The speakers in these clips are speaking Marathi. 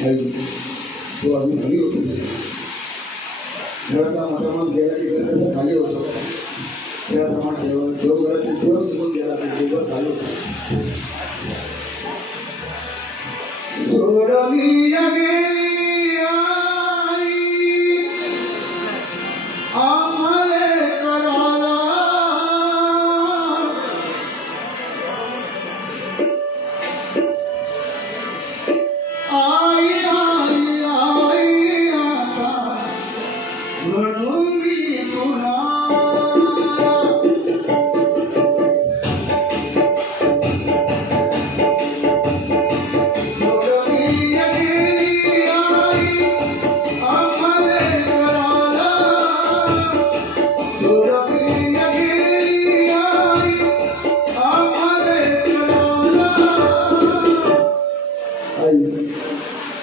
तो अजून खाली होतो. घराचा मठामान गेला की घर खाली होतो. त्याप्रमाणे देवघराचे देव निघून गेला की देवघर खाली होतं. सोडली गेली आई आम्हाले कराला आई आई आई आता म्हणून मी तुला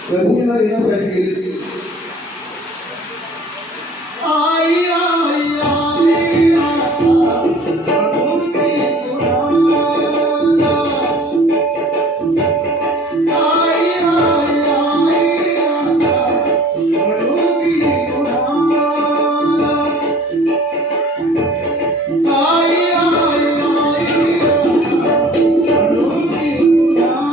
कधी न येण्यासाठी गेली. आई आई आई म्हणून मी तुला आई आई आई म्हणून मी तुला आई आई आई म्हणून मी तुला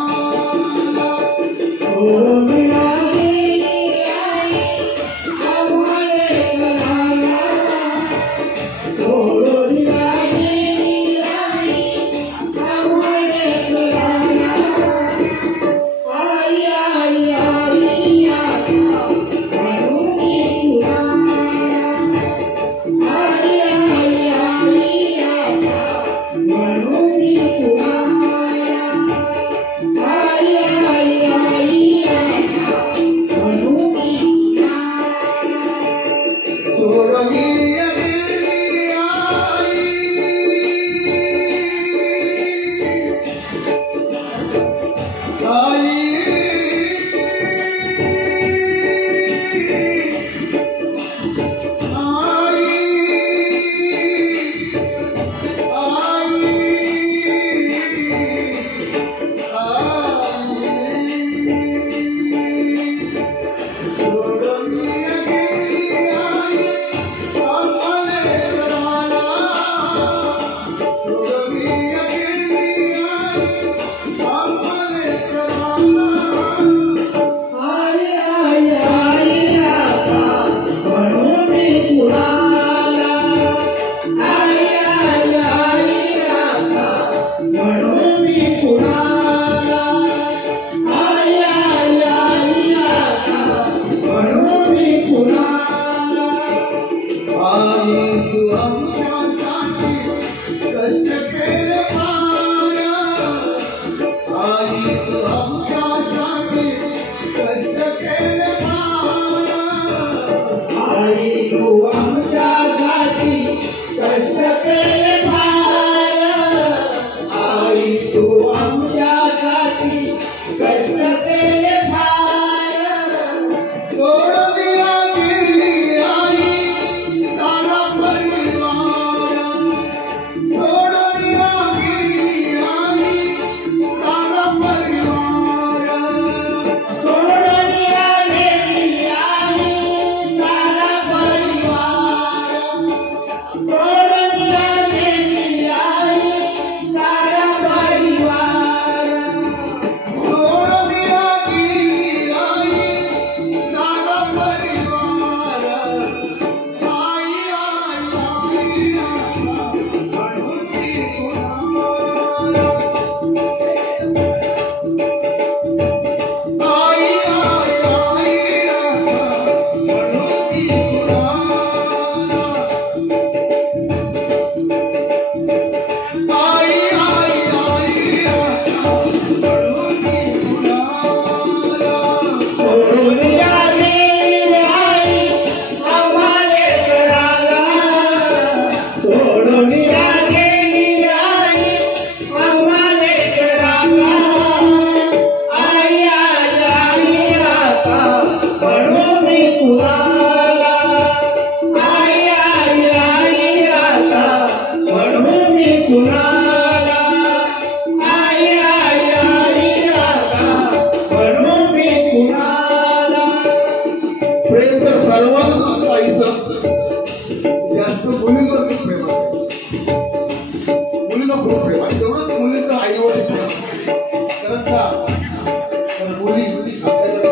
मुली आपल्याकडे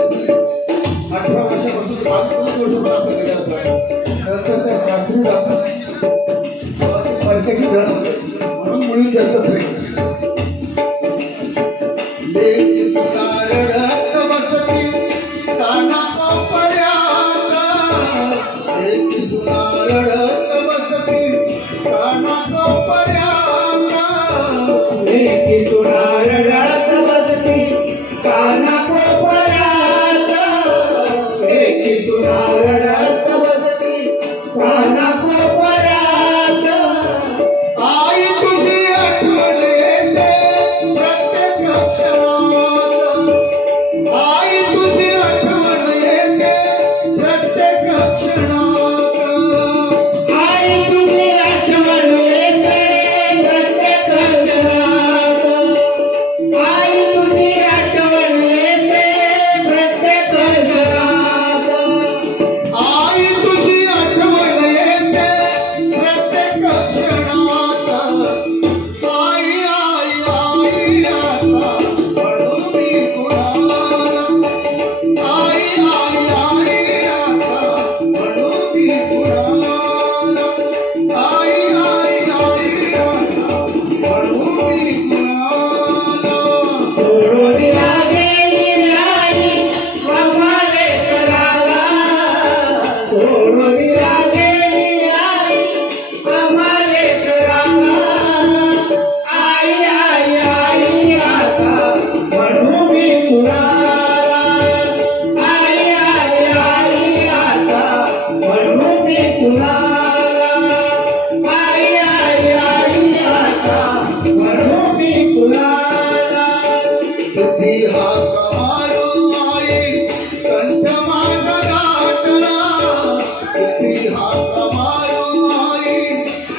18 वर्षापासून 5 वर्षापासून आपल्याकडे असतात. नंतर त्या सासरी जातात तेव्हा ते परक्याची घरात होतात म्हणून मुली जास्त प्रेम लेकी सुतार रक्त बसती काना कोपऱ्यात लेकी सुतार रक्त बसती काना कोपऱ्यात लेकी सुनार रडत बसती काना कोपऱ्यात लेकी सुनार रडत बसती काना कोपऱ्यात आई तुझी आठवण येते प्रत्येक क्षणात आई तुझी आठवण येते प्रत्येक क्षणात आई तुझी आठवण येते प्रत्येक क्षणात आई तुझी आठवण येते प्रत्येक क्षणात आई तुझी आठवण येते प्रत्येक क्षणात आई आई आई आता म्हणून मी कुणाला आई आई आई आता म्हणून मी कुणाला आई आई आई आता म्हणून मी कुणाला सोडून गेली आई आम्हाले कराला सोडून गेली आई आम्हाले कराला आई आई आई आता म्हणू मी कुणाला आई आई आई आता म्हणू मी कुणाला आई आई आई आता म्हणू मी कुणाला किती हाक मारू आई कंठ माझा दाटला किती हाक मारू आई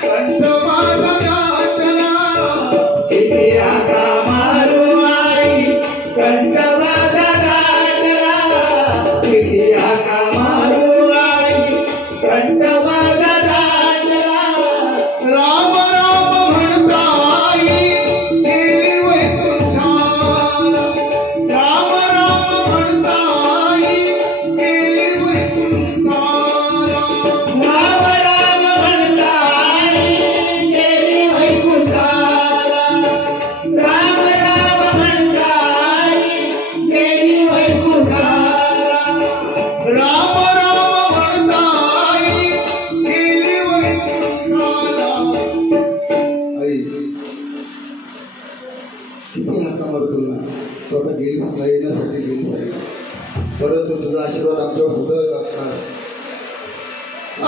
कंठ माझा दाटला किती आका मारू आई कंठ माझा दाटला किती आका मारू आई कंठ माझा दाटला राम राम म्हणता आई गेली वैकुंठाला राम राम म्हणता आई गेली वैकुंठाला राम राम म्हणता आई गेली वैकुंठाला राम राम म्हणता आई गेली वैकुंठाला राम राम म्हणता आई गेली वैकुंठाला आई किती हाका मारतो ना स्वतः गेलीच नाही येण्यासाठी गेलीच नाही परंतु तुझा आशीर्वाद आमच्यावर सुद्धा असणार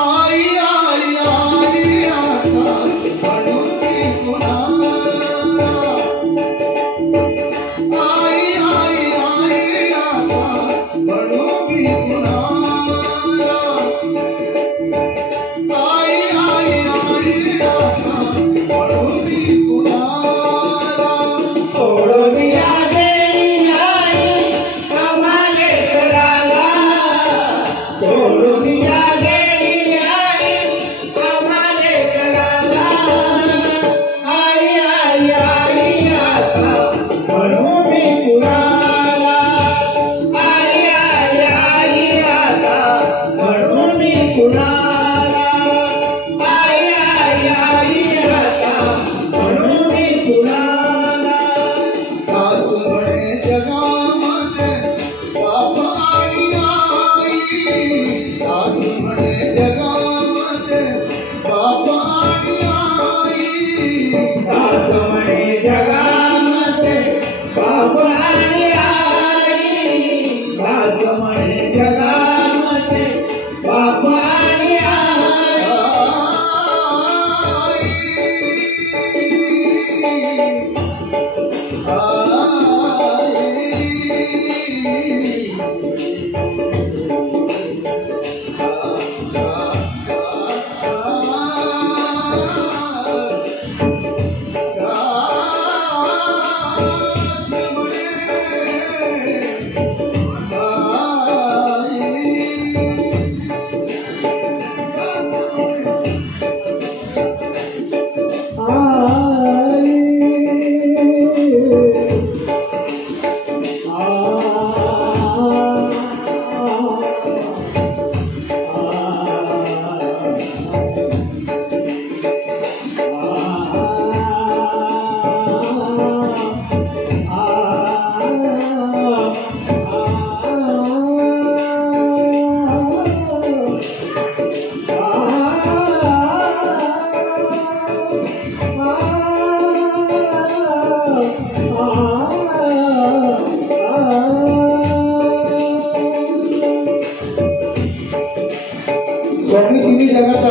आई आई आई आता म्हणून मी कुणाला आई आई आई आता म्हणून मी कुणाला आई आई आई आता म्हणून मी कुणाला सोडून गेली आई आम्हाले कराला सोडून गेली आई आम्हाले कराला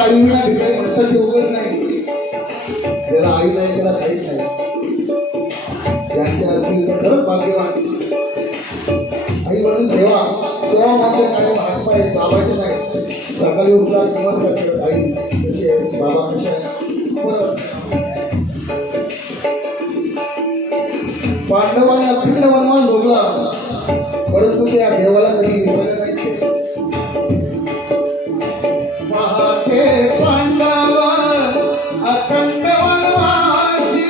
आईविना ठिकाणी म्हणतात ते उगत नाही. त्याला आई नाही, त्याला काहीच नाही. त्यांच्या असतील तर खरंच भाग्यवान. आई म्हणून सेवा सेवा म्हणजे काय, हातपाय दाबायचे नाही. सकाळी उठला किंवा आई कशी आहे, बाबा कशा आहे, बरं. पांडवाने अखंड वनवास भोगला, परंतु त्या देवाला कधी विसरले नाही. पाहते पांडव अखंड वनवासी,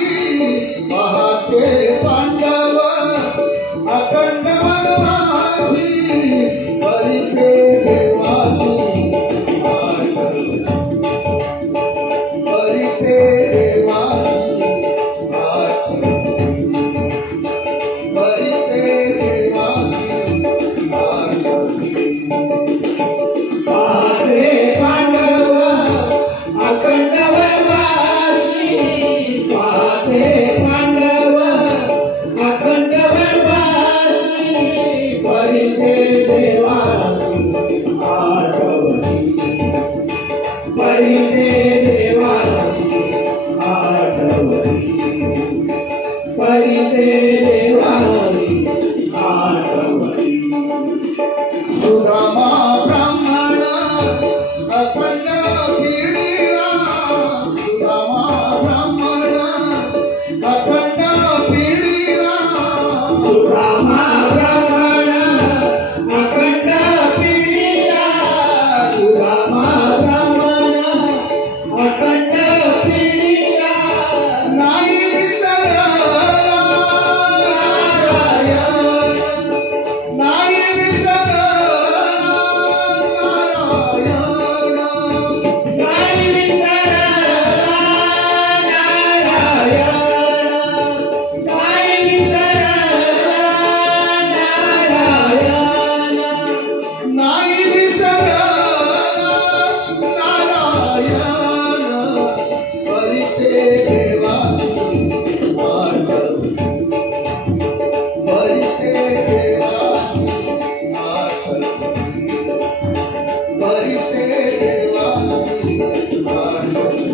पाहते पांडव अखंड वनवासी, परिते देवासी परिते देवासी परिते देवासी. पाहते पांडव अखंड वनवासी, पाहते पांडव अखंड वनवासी, परिते देवासी आठवती, परिते देवासी आठवती, परिते देवासी आठवती. सुदामा ब्राह्मण अखंड पिढीला, सुदामा ब्राह्मण अखंड पिढीला, सुदामा ब्राह्मण अखंड पिढीला, सुदामा ब्राह्मण अखंड पिढीला, नाही विसरला नारायण, नाही विसरला नारायण, नाही विसरला नारायण, नाही विसरला नारायण, नाही विसरला नारायण, परिते देवासी आठवती, परिते देवासी आठवती, परिते देवासी आठवती.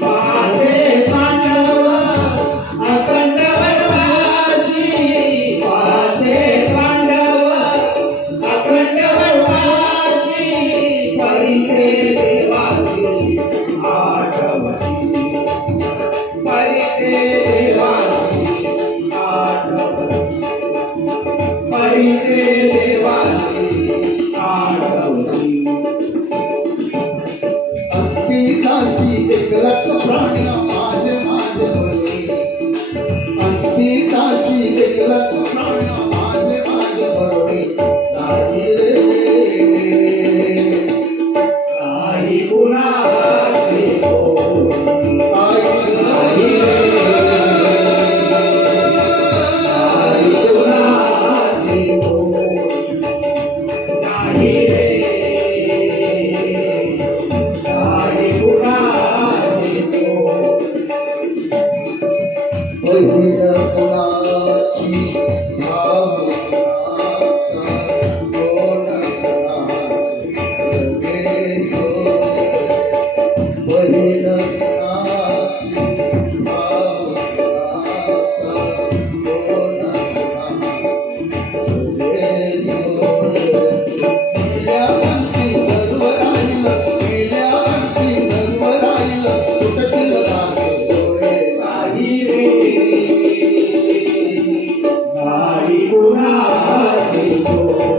पाहते पांडव अखंड वनवासी, पाहते पांडव अखंड वनवासी, परिते देवासी आठवती, परिते देवासी आठवती, परिते देवासी आठवती. अंतिकाशी एकलच प्राणी माझे माझे बळी, अंतिकाशी एकलच प्राणी माझे माझे बळी. नाही रे काही कुणाची कोणी, आई काही कुणाची कोणी, नाही रे, काही कुणाची कोणी. पहिल्या कुणाची भावना कोणाचा सगळे सोय. पहिल्या कुणाची भावना कोणाचा सगळे सोय. गेल्यावरती सर्व राहिलं, गेल्यावरती सर्व राहिलं, कुठतील राखे डोळे. काही रे, काही कुणाची कोणी.